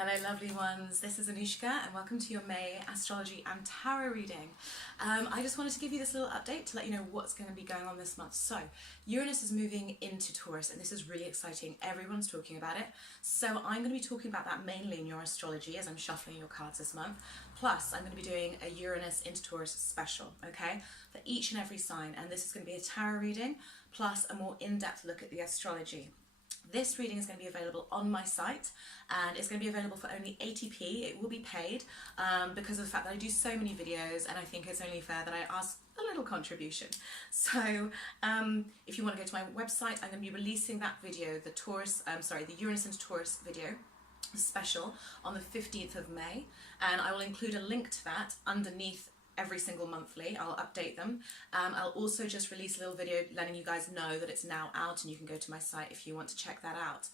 Hello lovely ones, this is Anushka and welcome to your May astrology and tarot reading. I just wanted to give you this little update to let you know what's going to be going on this month. So Uranus is moving into Taurus and this is really exciting. Everyone's talking about it. So I'm going to be talking about that mainly in your astrology as I'm shuffling your cards this month. Plus I'm going to be doing a Uranus into Taurus special, okay, for each and every sign, and this is going to be a tarot reading plus a more in-depth look at the astrology. This reading is going to be available on my site and it's going to be available for only 80p. It will be paid because of the fact that I do so many videos and I think it's only fair that I ask a little contribution. So if you want to go to my website, I'm going to be releasing that video, the Uranus into Taurus video special on the 15th of May, and I will include a link to that underneath every single monthly. I'll update them. I'll also just release a little video letting you guys know that it's now out and you can go to my site if you want to check that out.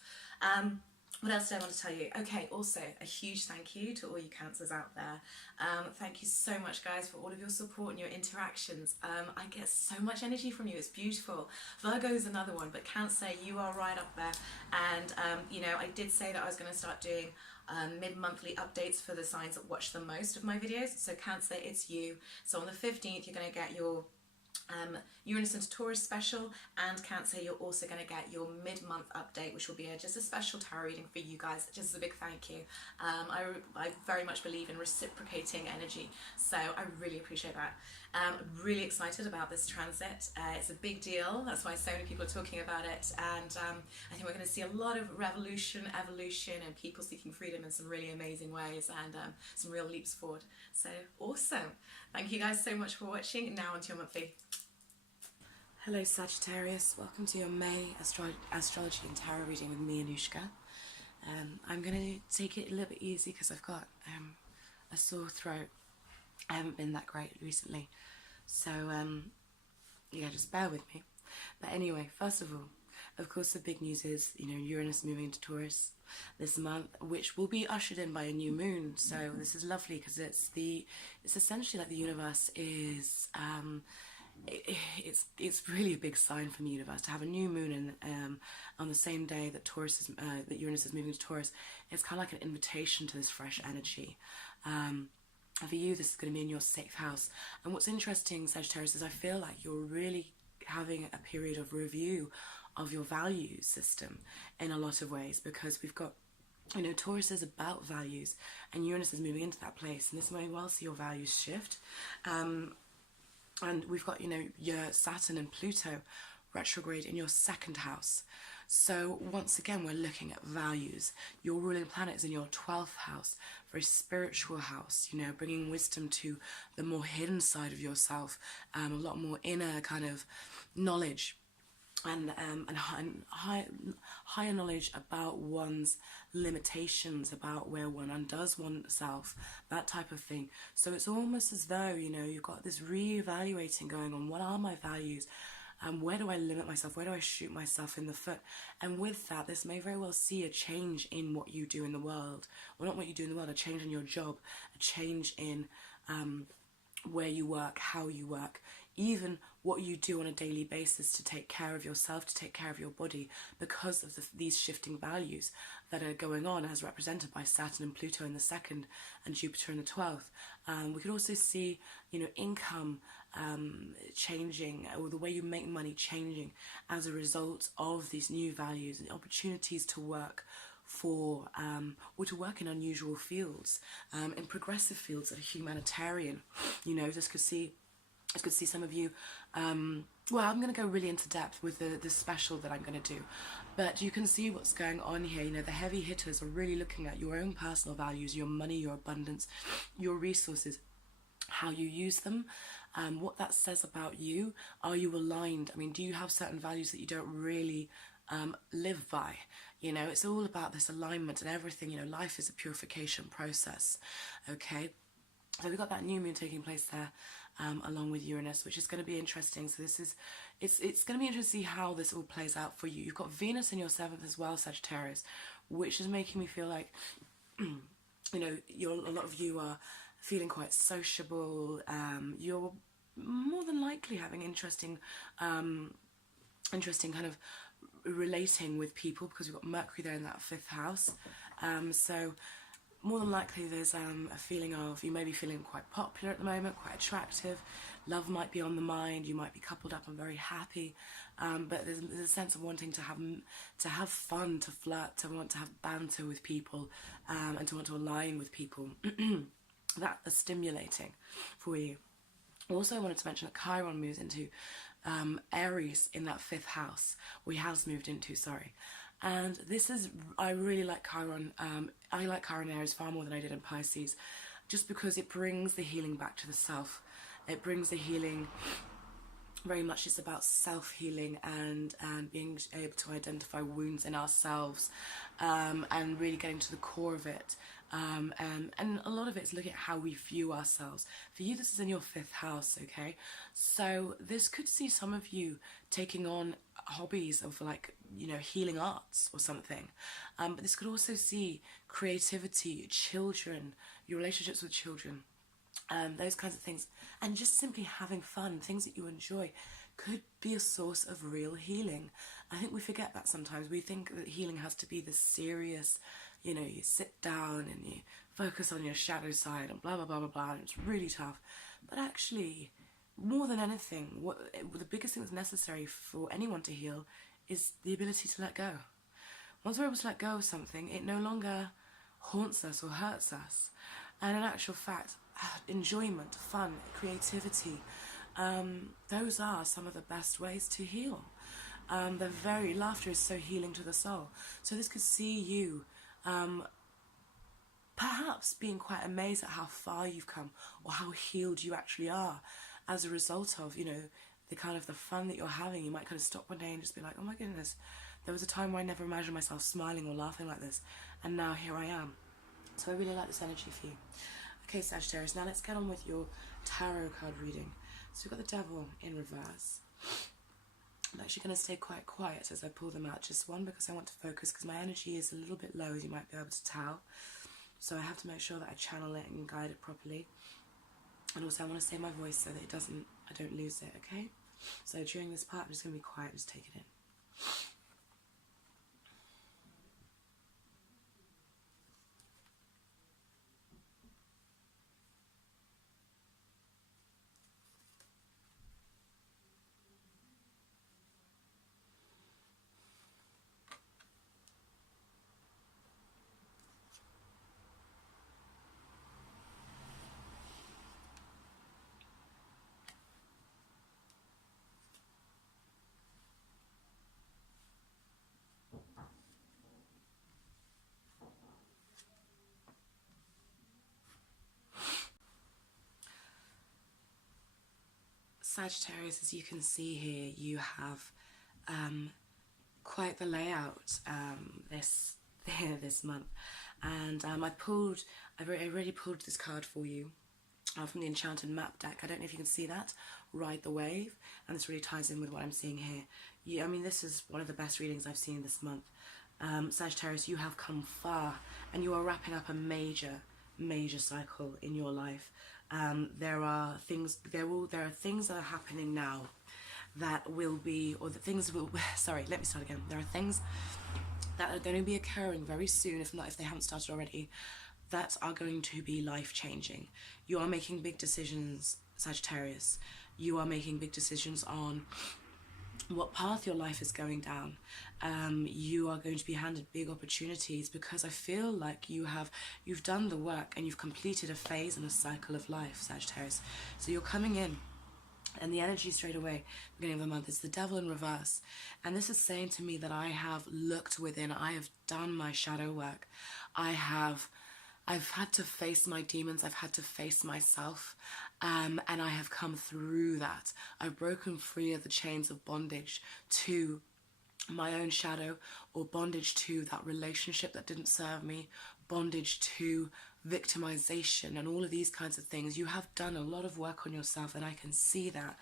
What else did I want to tell you? Okay, also a huge thank you to all you Cancers out there. Thank you so much guys for all of your support and your interactions. I get so much energy from you, it's beautiful. Virgo is another one, but Cancer, you are right up there. And you know, I did say that I was going to start doing mid-monthly updates for the signs that watch the most of my videos. So Cancer, it's you. So on the 15th you're going to get your Uranus into Taurus special, and Cancer, you're also going to get your mid-month update, which will be just a special tarot reading for you guys, just as a big thank you. I very much believe in reciprocating energy, so I really appreciate that. I'm really excited about this transit. It's a big deal, that's why so many people are talking about it, and I think we're going to see a lot of revolution, evolution, and people seeking freedom in some really amazing ways, and some real leaps forward. So awesome. Thank you guys so much for watching. Now onto your monthly. Hello Sagittarius, welcome to your May astrology and tarot reading with me, Anushka. I'm going to take it a little bit easy because I've got a sore throat. I haven't been that great recently, so yeah, just bear with me. But anyway, first of all, of course the big news is, you know, Uranus moving to Taurus this month, which will be ushered in by a new moon. So this is lovely because it's essentially like the universe is it's really a big sign from the universe to have a new moon in, on the same day that that Uranus is moving to Taurus. It's kind of like an invitation to this fresh energy. For you, this is going to be in your 6th house. And what's interesting, Sagittarius, is I feel like you're really having a period of review of your value system in a lot of ways, because we've got, you know, Taurus is about values and Uranus is moving into that place, and this may well see your values shift. And we've got, you know, your Saturn and Pluto retrograde in your 2nd house. So once again, we're looking at values. Your ruling planet is in your 12th house, very spiritual house, you know, bringing wisdom to the more hidden side of yourself, a lot more inner kind of knowledge. And higher knowledge about one's limitations, about where one undoes oneself, that type of thing. So it's almost as though, you know, you've got this re-evaluating going on. What are my values? Where do I limit myself? Where do I shoot myself in the foot? And with that, this may very well see a change in what you do in the world. Well, not what you do in the world, a change in your job, a change in where you work, how you work, even what you do on a daily basis to take care of yourself, to take care of your body, because of these shifting values that are going on as represented by Saturn and Pluto in the 2nd and Jupiter in the 12th. We could also see, you know, income changing, or the way you make money changing as a result of these new values and opportunities to work for or to work in unusual fields, in progressive fields that are humanitarian. You know, I could see some of you, well, I'm going to go really into depth with the special that I'm going to do, but you can see what's going on here. You know, the heavy hitters are really looking at your own personal values, your money, your abundance, your resources, how you use them, what that says about you. Are you aligned? I mean, do you have certain values that you don't really live by? You know, it's all about this alignment and everything. You know, life is a purification process, okay? So we've got that new moon taking place there, along with Uranus, which is going to be interesting. So this is, it's going to be interesting to see how this all plays out for you. You've got Venus in your 7th as well, Sagittarius, which is making me feel like, you know, a lot of you are feeling quite sociable. You're more than likely having interesting kind of relating with people, because we've got Mercury there in that 5th house. So more than likely there's a feeling of, you may be feeling quite popular at the moment, quite attractive, love might be on the mind, you might be coupled up and very happy, but there's a sense of wanting to have fun, to flirt, to want to have banter with people, and to want to align with people. That is stimulating for you. Also, I wanted to mention that Chiron moves into Aries in that 5th house, or he has moved into, sorry. And this is, I really like Chiron. I like Chiron Aries far more than I did in Pisces, just because it brings the healing back to the self. It brings the healing, very much it's about self-healing and being able to identify wounds in ourselves, and really getting to the core of it. And a lot of it is looking at how we view ourselves. For you, this is in your 5th house, okay? So this could see some of you taking on hobbies of, like, you know, healing arts or something. But this could also see creativity, children, your relationships with children, those kinds of things. And just simply having fun, things that you enjoy, could be a source of real healing. I think we forget that sometimes. We think that healing has to be this serious, you know, you sit down and you focus on your shadow side and blah, blah, blah, blah, blah, and it's really tough. But actually, more than anything, the biggest thing that's necessary for anyone to heal is the ability to let go. Once we're able to let go of something, it no longer haunts us or hurts us. And in actual fact, enjoyment, fun, creativity, those are some of the best ways to heal. Laughter is so healing to the soul. So this could see you perhaps being quite amazed at how far you've come, or how healed you actually are as a result of, you know, the kind of the fun that you're having. You might kind of stop one day and just be like, oh my goodness, there was a time where I never imagined myself smiling or laughing like this, and now here I am. So I really like this energy for you. Okay, Sagittarius, now let's get on with your tarot card reading. So we've got the Devil in reverse. I'm actually going to stay quite quiet as I pull them out, just one, because I want to focus, because my energy is a little bit low, as you might be able to tell. So I have to make sure that I channel it and guide it properly. And also I want to save my voice so that I don't lose it, okay? So during this part, I'm just going to be quiet and just take it in. Sagittarius, as you can see here, you have quite the layout this month, and I've already pulled this card for you from the Enchanted Map deck. I don't know if you can see that, Ride the Wave, and this really ties in with what I'm seeing here. I mean, this is one of the best readings I've seen this month. Sagittarius, you have come far, and you are wrapping up a major cycle in your life. There are things that are happening now that will be, or the things will, sorry, let me start again. There are things that are going to be occurring very soon, if they haven't started already, that are going to be life-changing. You are making big decisions, Sagittarius. You are making big decisions on what path your life is going down. You are going to be handed big opportunities, because I feel like you've done the work and you've completed a phase and a cycle of life, Sagittarius. So you're coming in, and the energy straight away, beginning of the month, is the Devil in reverse. And this is saying to me that I have looked within, I have done my shadow work. I've had to face my demons, I've had to face myself, and I have come through that. I've broken free of the chains of bondage to my own shadow, or bondage to that relationship that didn't serve me, bondage to victimization, and all of these kinds of things. You have done a lot of work on yourself, and I can see that.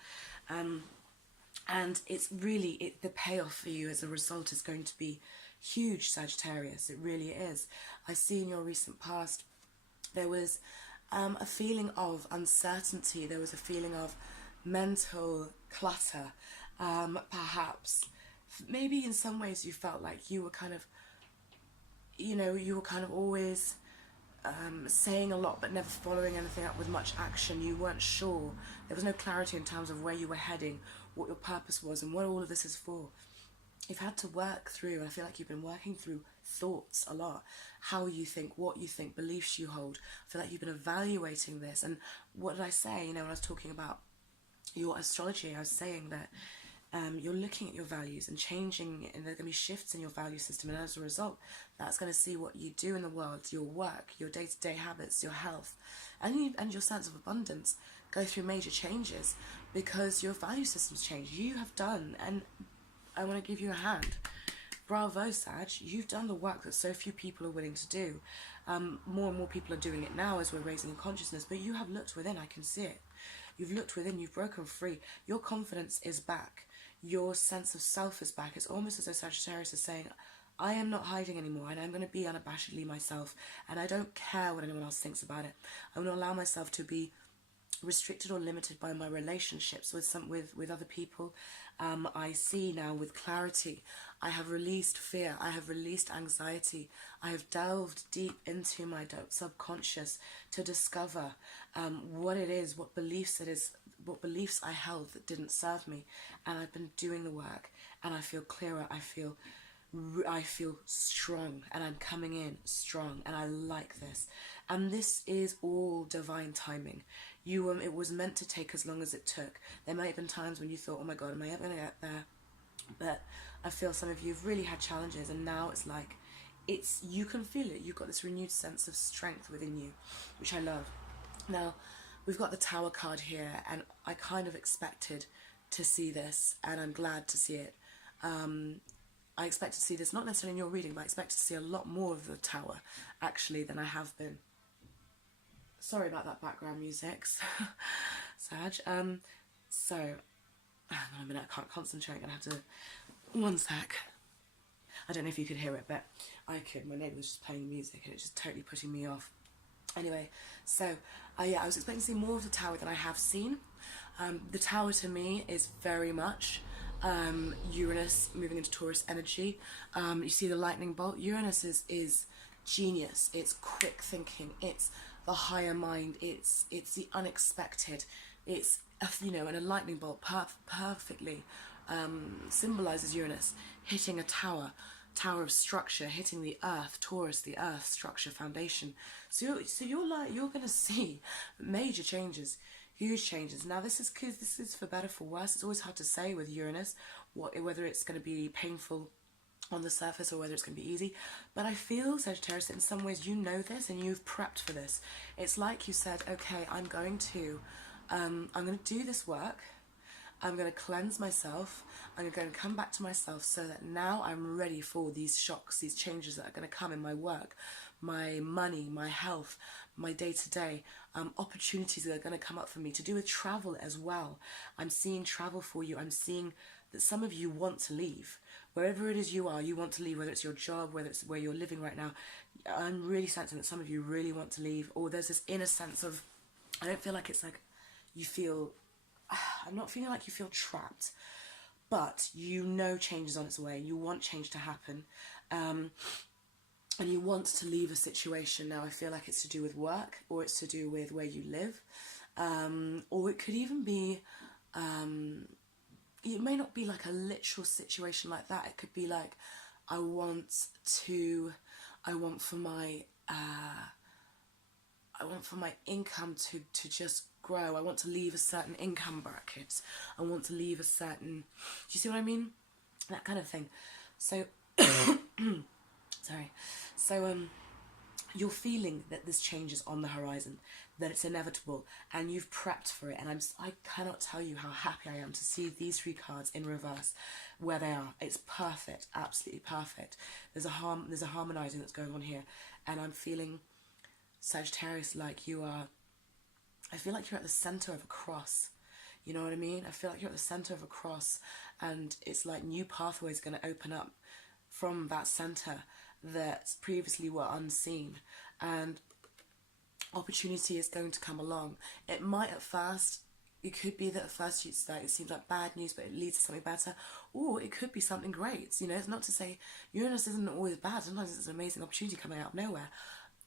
And it's really, the payoff for you as a result is going to be huge, Sagittarius. It really is. I see in your recent past there was a feeling of uncertainty. There was a feeling of mental clutter. Perhaps, maybe in some ways you felt like you were kind of, you were kind of always saying a lot but never following anything up with much action. You weren't sure. There was no clarity in terms of where you were heading, what your purpose was, and what all of this is for. You've had to work through, and I feel like you've been working through thoughts a lot. How you think, what you think, beliefs you hold. I feel like you've been evaluating this. And what did I say? You know, when I was talking about your astrology, I was saying that you're looking at your values and changing, and there are going to be shifts in your value system, and as a result, that's going to see what you do in the world, your work, your day-to-day habits, your health, and your sense of abundance go through major changes because your value system's changed. You have done, and I want to give you a hand. Bravo, Sag. You've done the work that so few people are willing to do. More and more people are doing it now as we're raising in consciousness, but you have looked within. I can see it. You've looked within. You've broken free. Your confidence is back. Your sense of self is back. It's almost as though Sagittarius is saying, I am not hiding anymore, and I'm going to be unabashedly myself, and I don't care what anyone else thinks about it. I'm going to allow myself to be restricted or limited by my relationships with other people. I see now with clarity. I have released fear. I have released anxiety. I have delved deep into my subconscious to discover what it is, what beliefs it is, what beliefs I held that didn't serve me, and I've been doing the work, and I feel clearer. I feel strong, and I'm coming in strong, and I like this. And this is all divine timing. It was meant to take as long as it took. There might have been times when you thought, oh my God, am I ever going to get there? But I feel some of you have really had challenges, and now it's like, you can feel it. You've got this renewed sense of strength within you, which I love. Now, we've got the Tower card here, and I kind of expected to see this, and I'm glad to see it. I expect to see this, not necessarily in your reading, but I expect to see a lot more of the Tower, actually, than I have been. Sorry about that background music, Sag. So, hang on a minute, I can't concentrate, I'm going to have to... One sec. I don't know if you could hear it, but I could. My neighbour was just playing music, and it's just totally putting me off. Anyway, so, yeah, I was expecting to see more of the Tower than I have seen. The Tower, to me, is very much... Uranus moving into Taurus energy. You see the lightning bolt. Uranus is genius. It's quick thinking. It's the higher mind. It's the unexpected. It's and a lightning bolt perfectly symbolizes Uranus hitting a tower of structure, hitting the earth. Taurus, the earth, structure, foundation. So you're going to see major changes. Huge changes. Now this is for better, for worse. It's always hard to say with Uranus whether it's going to be painful on the surface or whether it's going to be easy. But I feel, Sagittarius, that in some ways you know this and you've prepped for this. It's like you said, okay, I'm going to do this work. I'm going to cleanse myself. I'm going to come back to myself so that now I'm ready for these shocks, these changes that are going to come in my work, my money, my health, my day-to-day, opportunities that are going to come up for me, to do with travel as well. I'm seeing travel for you. I'm seeing that some of you want to leave. Wherever it is you are, you want to leave, whether it's your job, whether it's where you're living right now. I'm really sensing that some of you really want to leave, or there's this inner sense of, I don't feel like it's like you feel, I'm not feeling like you feel trapped, but you know change is on its way. You want change to happen. And you want to leave a situation. Now I feel like it's to do with work, or it's to do with where you live, or it could even be, it may not be like a literal situation like that. It could be like, I want for my income to just grow. I want to leave a certain income bracket. I want to leave a certain, do you see what I mean? That kind of thing. So, sorry. So, you're feeling that this change is on the horizon, that it's inevitable, and you've prepped for it. And I cannot tell you how happy I am to see these three cards in reverse, where they are. It's perfect, absolutely perfect. There's a harmonizing that's going on here, and I'm feeling, Sagittarius, like you are. I feel like you're at the center of a cross. You know what I mean? I feel like you're at the center of a cross, and it's like new pathways are going to open up from that center that previously were unseen, and opportunity is going to come along. It might at first, it could be that at first it seems like bad news, but it leads to something better, or it could be something great. You know, it's not to say Uranus isn't always bad. Sometimes it's an amazing opportunity coming out of nowhere.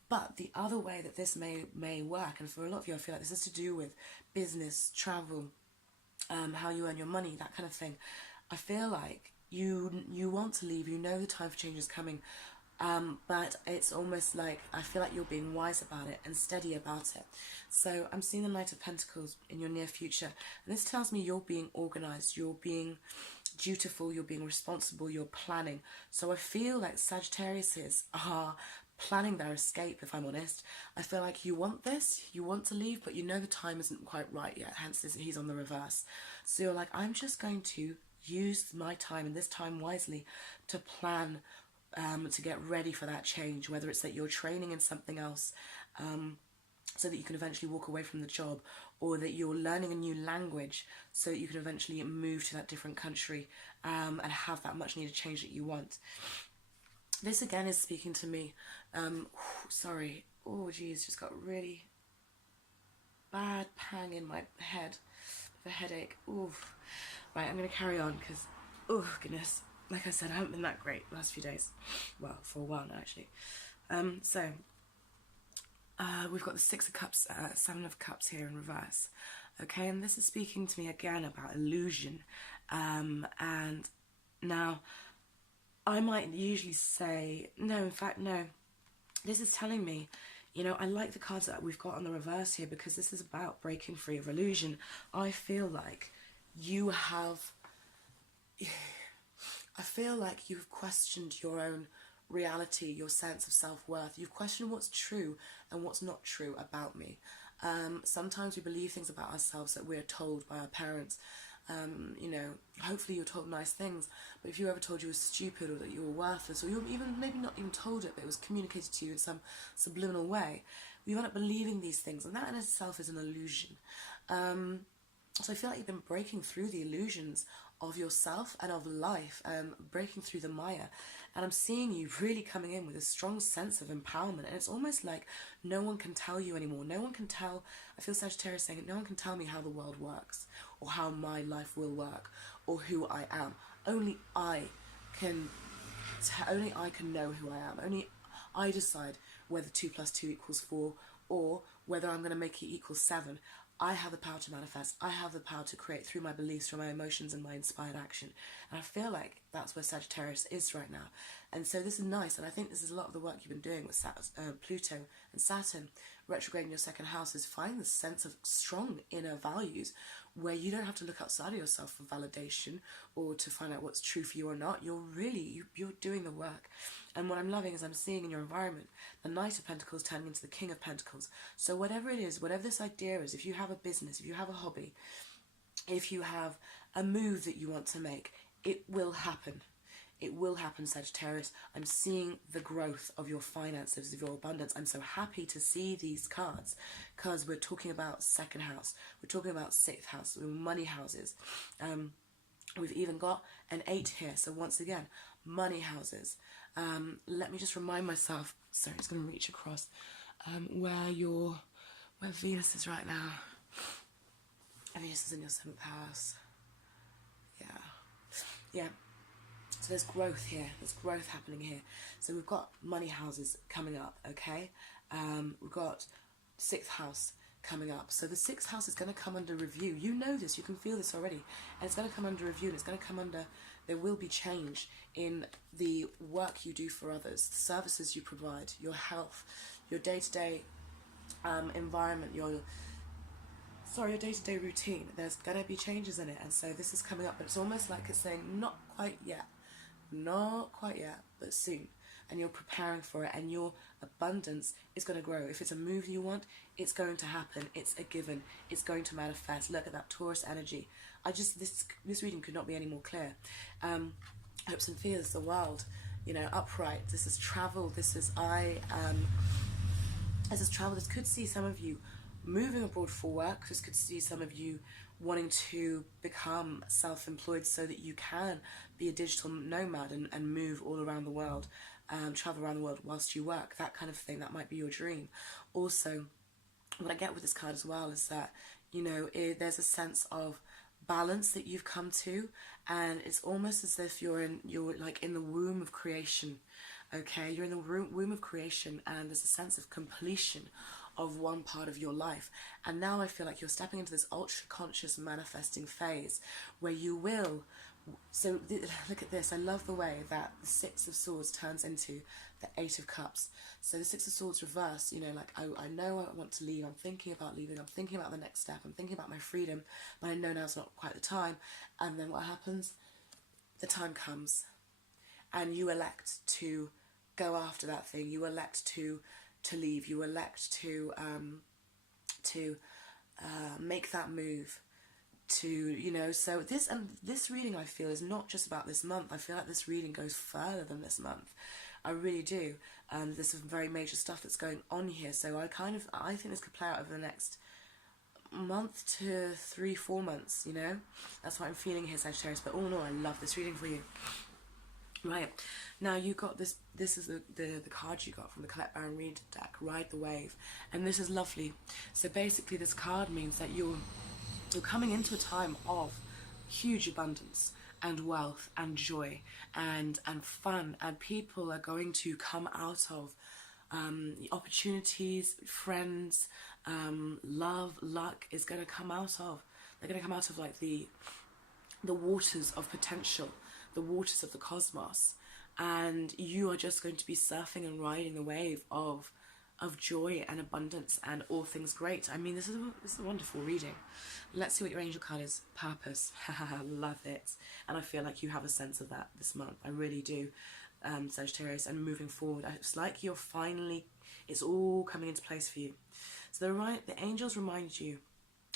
But the other way that this may work, and for a lot of you I feel like this is to do with business, travel, how you earn your money, that kind of thing. I feel like you want to leave, you know the time for change is coming, but it's almost like I feel like you're being wise about it and steady about it. So I'm seeing the Knight of Pentacles in your near future, and this tells me you're being organised, you're being dutiful, you're being responsible, you're planning. So I feel like Sagittariuses are planning their escape, if I'm honest. I feel like you want this, you want to leave, but you know the time isn't quite right yet, hence he's on the reverse. So you're like, I'm just going to use my time and this time wisely to plan, to get ready for that change, whether it's that you're training in something else, so that you can eventually walk away from the job, or that you're learning a new language so that you can eventually move to that different country, and have that much needed change that you want. This again is speaking to me. Sorry. Oh, geez, just got really bad pang in my head. The headache. Oof. Right, I'm going to carry on because, oh, goodness. Like I said, I haven't been that great the last few days. Well, for a while now, actually. We've got the Six of Cups, Seven of Cups here in reverse. Okay, and this is speaking to me again about illusion. And now, I might usually say, no, in fact, no. This is telling me, you know, I like the cards that we've got on the reverse here because this is about breaking free of illusion. I feel like you have... I feel like you've questioned your own reality, your sense of self-worth. You've questioned what's true and what's not true about me. Sometimes we believe things about ourselves that we're told by our parents. You know, hopefully you're told nice things, but if you ever told you were stupid or that you were worthless, or you were even maybe not even told it, but it was communicated to you in some subliminal way, you end up believing these things, and that in itself is an illusion. So I feel like you've been breaking through the illusions of yourself and of life, breaking through the Maya, and I'm seeing you really coming in with a strong sense of empowerment, and it's almost like no one can tell you anymore. No one can tell, I feel Sagittarius saying it, no one can tell me how the world works, or how my life will work, or who I am. Only I can know who I am. Only I decide whether 2 + 2 = 4, or whether I'm going to make it equal 7. I have the power to manifest. I have the power to create through my beliefs, through my emotions and my inspired action. And I feel like that's where Sagittarius is right now. And so this is nice. And I think this is a lot of the work you've been doing with Pluto and Saturn retrograde in your second house, is finding this sense of strong inner values where you don't have to look outside of yourself for validation or to find out what's true for you or not. You're doing the work. And what I'm loving is I'm seeing in your environment the Knight of Pentacles turning into the King of Pentacles. So whatever it is, whatever this idea is, if you have a business, if you have a hobby, if you have a move that you want to make, it will happen. It will happen, Sagittarius. I'm seeing the growth of your finances, of your abundance. I'm so happy to see these cards because we're talking about second house. We're talking about sixth house, money houses. We've even got an 8 here. So once again, money houses. Let me just remind myself, sorry, it's going to reach across, where Venus is right now. Venus is in your 7th house. Yeah. So there's growth here. There's growth happening here. So we've got money houses coming up, okay? We've got 6th house coming up. So the 6th house is going to come under review. You know this. You can feel this already. And it's going to come under review. And it's going to come under... There will be change in the work you do for others, the services you provide, your health, your day-to-day environment, your day-to-day routine. There's going to be changes in it. And so this is coming up. But it's almost like it's saying, not quite yet. Not quite yet, but soon. And you're preparing for it, and your abundance is going to grow. If it's a move you want, it's going to happen. It's a given. It's going to manifest. Look at that Taurus energy. This reading could not be any more clear. Hopes and fears, the world, upright. This is travel. This is travel. This could see some of you moving abroad for work. This could see some of you wanting to become self-employed so that you can be a digital nomad and move all around the world, travel around the world whilst you work, that kind of thing. That might be your dream. Also, what I get with this card as well is that, there's a sense of balance that you've come to, and it's almost as if you're like in the womb of creation, okay? You're in the womb of creation, and there's a sense of completion of one part of your life. And now I feel like you're stepping into this ultra conscious manifesting phase where you will. So look at this. I love the way that the Six of Swords turns into the Eight of Cups. So the Six of Swords reverse, you know, like I know I want to leave, I'm thinking about leaving, I'm thinking about the next step, I'm thinking about my freedom, but I know now's not quite the time. And then what happens? The time comes and you elect to go after that thing. You elect to leave. You elect to make that move. To, you know, so this reading, I feel, is not just about this month. I feel like this reading goes further than this month. I really do. There's some very major stuff that's going on here. So I think this could play out over the next month to 3-4 months, you know. That's what I'm feeling here, Sagittarius. But all in all, I love this reading for you. Right, now you got this is the card you got from the Collect Baron Read deck, Ride the Wave. And this is lovely. So basically this card means that you're coming into a time of huge abundance and wealth and joy and fun, and people are going to come out of opportunities, friends, love, luck is going to come out of. They're going to come out of like the waters of potential, the waters of the cosmos, and you are just going to be surfing and riding the wave of joy and abundance and all things great. I mean, this is a wonderful reading. Let's see what your angel card is. Purpose. Love it. And I feel like you have a sense of that this month. I really do, Sagittarius. And moving forward, it's like you're finally, it's all coming into place for you. So the angels remind you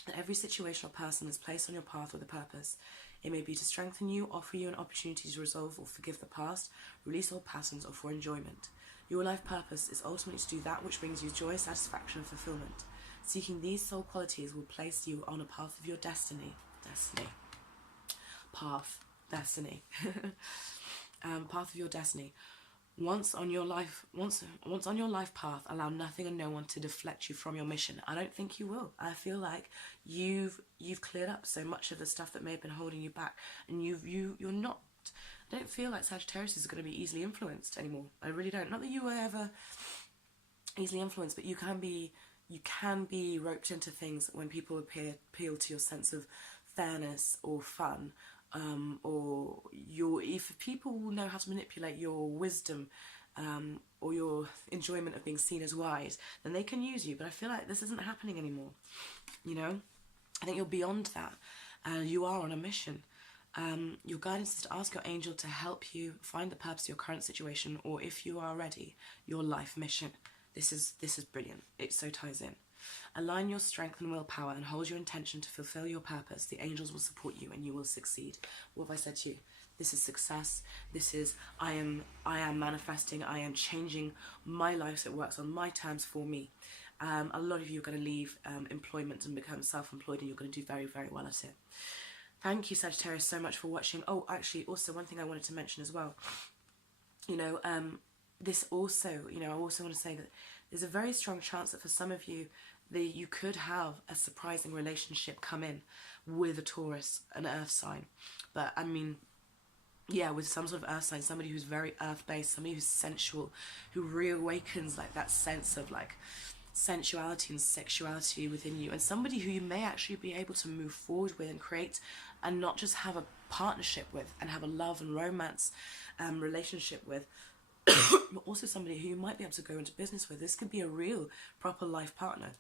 that every situation or person is placed on your path with a purpose. It may be to strengthen you, offer you an opportunity to resolve or forgive the past, release old patterns, or for enjoyment. Your life purpose is ultimately to do that which brings you joy, satisfaction, and fulfillment. Seeking these soul qualities will place you on a path of your destiny. Path of your destiny. Once on your life path, allow nothing and no one to deflect you from your mission. I don't think you will. I feel like you've cleared up so much of the stuff that may have been holding you back, and you're not. I don't feel like Sagittarius is going to be easily influenced anymore. I really don't. Not that you were ever easily influenced, but you can be roped into things when people appeal to your sense of fairness or fun, or if people know how to manipulate your wisdom, or your enjoyment of being seen as wise, then they can use you. But I feel like this isn't happening anymore. You know, I think you're beyond that. You are on a mission. Your guidance is to ask your angel to help you find the purpose of your current situation, or if you are ready, your life mission. This is brilliant. It so ties in. Align your strength and willpower and hold your intention to fulfill your purpose. The angels will support you and you will succeed. What have I said to you? This is success. This is I am manifesting. I am changing my life so it works on my terms for me. A lot of you are going to leave employment and become self-employed, and you're going to do very, very well at it. Thank you, Sagittarius, so much for watching. Oh, actually, also one thing I wanted to mention as well. You know, this also, you know, I also want to say that there's a very strong chance that for some of you, you could have a surprising relationship come in with a Taurus, an earth sign. But I mean, yeah, with some sort of earth sign, somebody who's very earth-based, somebody who's sensual, who reawakens like that sense of like sensuality and sexuality within you, and somebody who you may actually be able to move forward with and create, and not just have a partnership with and have a love and romance relationship with, but also somebody who you might be able to go into business with. This could be a real proper life partner,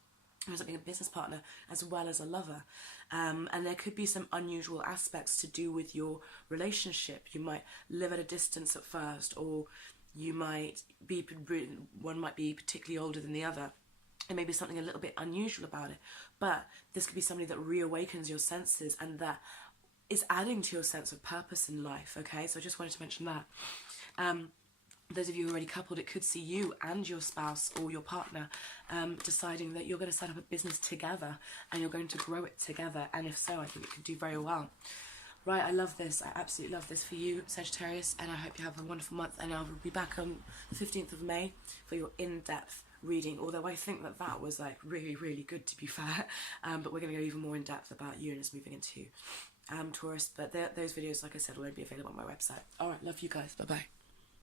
or something, a business partner as well as a lover, and there could be some unusual aspects to do with your relationship. You might live at a distance at first, or you might be, one might be particularly older than the other. There may be something a little bit unusual about it, but this could be somebody that reawakens your senses and that is adding to your sense of purpose in life, okay? So I just wanted to mention that. Those of you who are already coupled, it could see you and your spouse or your partner deciding that you're going to set up a business together and you're going to grow it together, and if so, I think it could do very well. Right, I love this. I absolutely love this for you, Sagittarius, and I hope you have a wonderful month, and I'll be back on the 15th of May for your in-depth reading, although I think that was like really, really good, to be fair, but we're going to go even more in depth about Uranus moving into Taurus, but those videos, like I said, will only be available on my website. Alright, love you guys, bye bye.